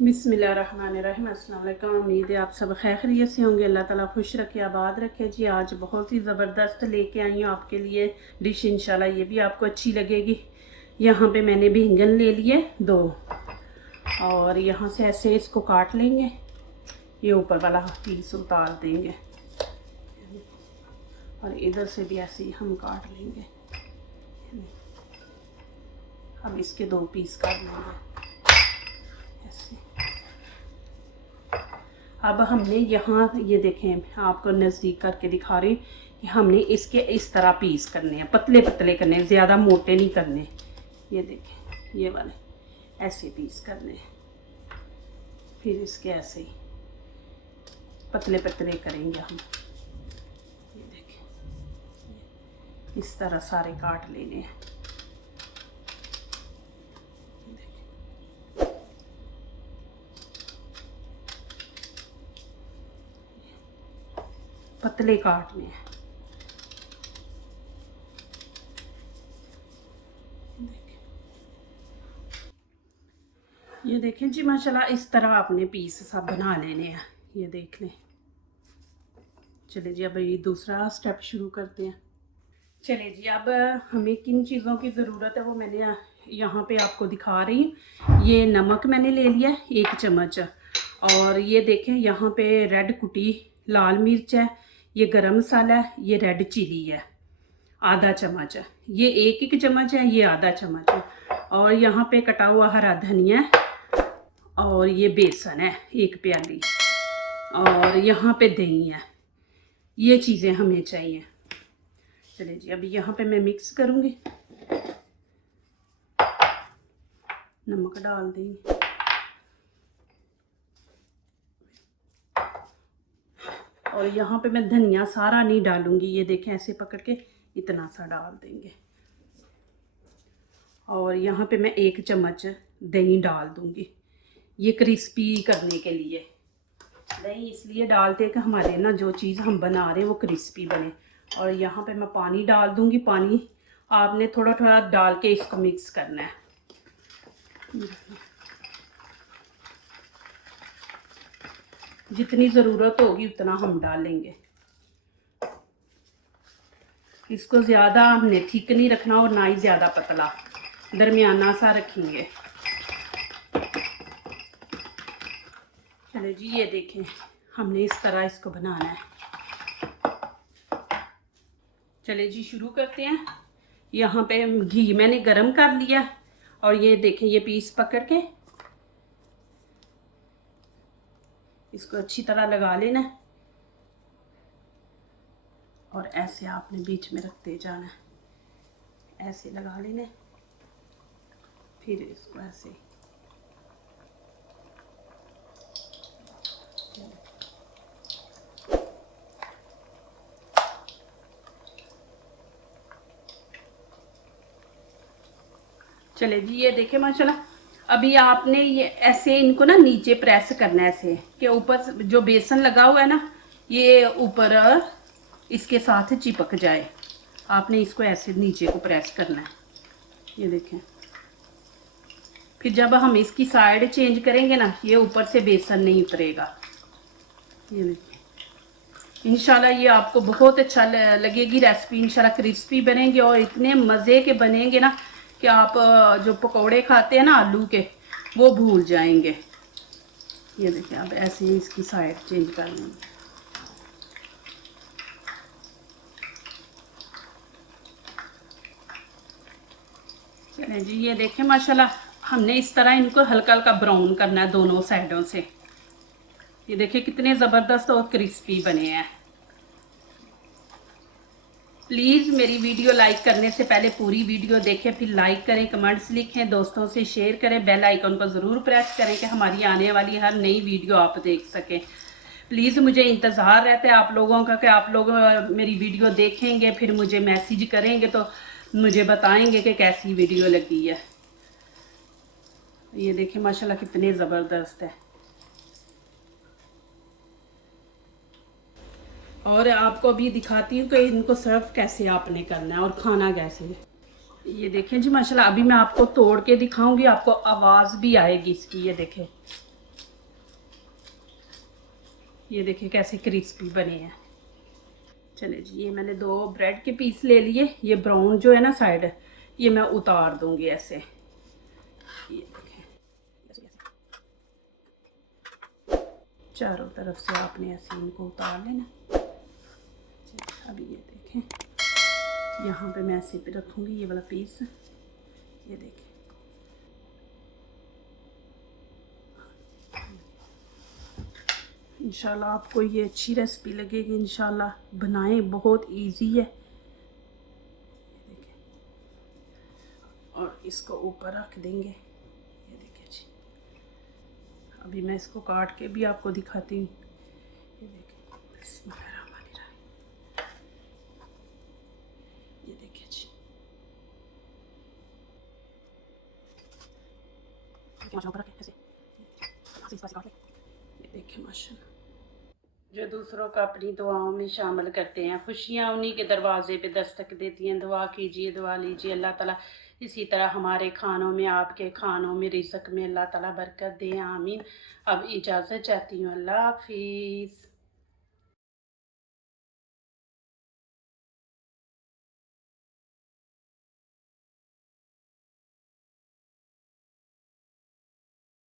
बिस्मिल्लाहिर्रहमानिर्रहीम। अस्सलाम वालेकुम। उम्मीद है आप सब खैरियत से होंगे। अल्लाह ताला खुश रखे, आबाद रखे। जी आज बहुत ही ज़बरदस्त लेके आई हूँ आपके लिए डिश। इंशाल्लाह ये भी आपको अच्छी लगेगी। यहाँ पे मैंने बैंगन ले लिए 2 और यहाँ से ऐसे इसको काट लेंगे। ये ऊपर वाला पीस उतार देंगे और इधर से भी ऐसे ही हम काट लेंगे। अब इसके 2 पीस कर लेंगे ऐसे। अब हमने यहाँ ये देखें, आपको नज़दीक करके दिखा रही हूँ कि हमने इसके इस तरह पीस करने हैं, पतले पतले करने हैं, ज़्यादा मोटे नहीं करने। ये देखें, ये वाले ऐसे पीस करने हैं, फिर इसके ऐसे ही पतले पतले करेंगे हम। ये देखें, इस तरह सारे काट लेने हैं। पतले काटने हैं। ये देखें जी, माशाल्लाह इस तरह अपने पीस सब बना लेने हैं। ये देख लें। चलिए जी, अब ये दूसरा स्टेप शुरू करते हैं। चलिए जी, अब हमें किन चीज़ों की ज़रूरत है वो मैंने यहाँ पे आपको दिखा रही हूँ। ये नमक मैंने ले लिया 1 चम्मच, और ये देखें यहाँ पे रेड कुटी लाल मिर्च है, ये गरम मसाला है, ये रेड चिली है आधा चम्मच है, ये 1 चम्मच है, ये आधा चम्मच है, और यहाँ पे कटा हुआ हरा धनिया है, और ये बेसन है 1 प्याली, और यहाँ पे दही है। ये चीज़ें हमें चाहिए। चलिए जी, अभी यहाँ पे मैं मिक्स करूँगी। नमक डाल देंगे और यहाँ पे मैं धनिया सारा नहीं डालूँगी। ये देखें, ऐसे पकड़ के इतना सा डाल देंगे, और यहाँ पे मैं 1 चम्मच दही डाल दूँगी, ये क्रिस्पी करने के लिए। दही इसलिए डालते हैं कि हमारे ना जो चीज़ हम बना रहे हैं वो क्रिस्पी बने। और यहाँ पे मैं पानी डाल दूँगी। पानी आपने थोड़ा थोड़ा डाल के इसको मिक्स करना है। जितनी ज़रूरत होगी उतना हम डालेंगे। इसको ज़्यादा हमने थिक नहीं रखना और ना ही ज़्यादा पतला, दरमियाना सा रखेंगे। चलो जी, ये देखें, हमने इस तरह इसको बनाना है। चले जी, शुरू करते हैं। यहाँ पे घी मैंने गरम कर लिया, और ये देखें, ये पीस पकड़ के इसको अच्छी तरह लगा लेना है, और ऐसे आपने बीच में रखते जाना है। ऐसे लगा लेना है, फिर इसको ऐसे चले जी, ये देखे माशाल्लाह। अभी आपने ये ऐसे इनको ना नीचे प्रेस करना है, ऐसे कि ऊपर जो बेसन लगा हुआ है ना, ये ऊपर इसके साथ चिपक जाए। आपने इसको ऐसे नीचे को प्रेस करना है। ये देखें, फिर जब हम इसकी साइड चेंज करेंगे ना, ये ऊपर से बेसन नहीं उतरेगा। ये देखें, इंशाल्लाह ये आपको बहुत अच्छा लगेगी रेसिपी। इंशाल्लाह क्रिस्पी बनेंगे और इतने मज़े के बनेंगे ना कि आप जो पकोड़े खाते हैं ना आलू के, वो भूल जाएंगे। ये देखिए, अब ऐसे ही इसकी साइड चेंज कर लेंगे। चलें जी, ये देखें माशाल्लाह, हमने इस तरह इनको हल्का हल्का ब्राउन करना है दोनों साइडों से। ये देखिए कितने ज़बरदस्त और क्रिस्पी बने हैं। प्लीज़ मेरी वीडियो लाइक करने से पहले पूरी वीडियो देखें, फिर लाइक करें, कमेंट्स लिखें, दोस्तों से शेयर करें, बेल आइकन को ज़रूर प्रेस करें कि हमारी आने वाली हर नई वीडियो आप देख सकें। प्लीज़ मुझे इंतज़ार रहता है आप लोगों का कि आप लोग मेरी वीडियो देखेंगे, फिर मुझे मैसेज करेंगे तो मुझे बताएंगे कि कैसी वीडियो लगी है। ये देखें माशाल्लाह कितने ज़बरदस्त है। और आपको अभी दिखाती हूँ कि इनको सर्व कैसे आपने करना है और खाना कैसे है। ये देखें जी माशाल्लाह, अभी मैं आपको तोड़ के दिखाऊंगी, आपको आवाज़ भी आएगी इसकी। ये देखें, ये देखिए कैसे क्रिस्पी बने हैं। चले जी, ये मैंने 2 ब्रेड के पीस ले लिए। ये ब्राउन जो है ना साइड, ये मैं उतार दूंगी ऐसे। ये देखें, ऐसे ऐसे चारों तरफ से आपने ऐसे इनको उतार लेना। अभी ये देखें, यहाँ पे मैं ऐसे पे रखूँगी ये वाला पीस। ये देखें, इंशाल्लाह आपको ये अच्छी रेसिपी लगेगी। इंशाल्लाह बनाएं, बहुत इजी है। ये देखें, और इसको ऊपर रख देंगे। ये देखिए जी, अभी मैं इसको काट के भी आपको दिखाती हूँ। ये देखें, बिस्मिल्लाहिर्रहमानिर्रहीम। ये देखिए जी, ऊपर रखें ऐसे, ये देखिए माशाल्लाह। जो दूसरों का अपनी दुआओं में शामिल करते हैं, खुशियाँ उन्हीं के दरवाजे पे दस्तक देती हैं। दुआ कीजिए, दुआ लीजिए, अल्लाह ताला इसी तरह हमारे खानों में, आपके खानों में, रिज़्क़ में अल्लाह ताला बरकत दे, आमीन। अब इजाज़त चाहती हूँ, अल्लाह हाफिज़।